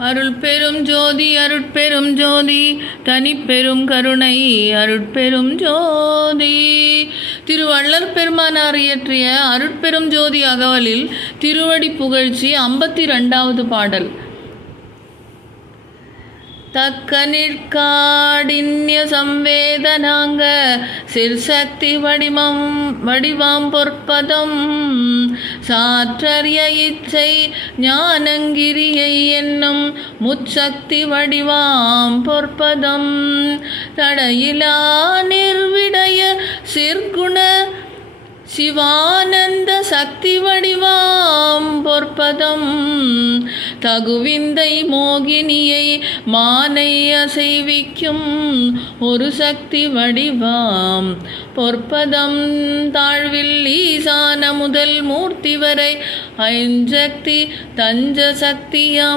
அருள் பெரும் ஜோதி அருட்பெரும் ஜோதி தனிப்பெரும் கருணை அருட்பெரும் ஜோதி. திருவள்ளற் பெருமானார் இயற்றிய அருட்பெரும் ஜோதி அகவலில் திருவடி புகழ்ச்சி 52வது பாடல். தக்க நிற்காடின்ய சம்வேதனாங்க சிற்சக்தி வடிவாம் பொற்பதம் சாற்றறிய இச்சை ஞானங்கிரியை என்னும் முச்சக்தி வடிவாம் பொற்பதம் தடையிலா நிர்விடய சிற்குண சிவானந்த சக்தி வடிவாம் பொற்பதம் தகுவிந்தை மோகினியை மானை அசைவிக்கும் ஒரு சக்தி வடிவாம் பொற்பதம் தாழ்வில் ஈசான முதல் மூர்த்தி வரை ஐஞ்சக்தி தஞ்ச சக்தியாம்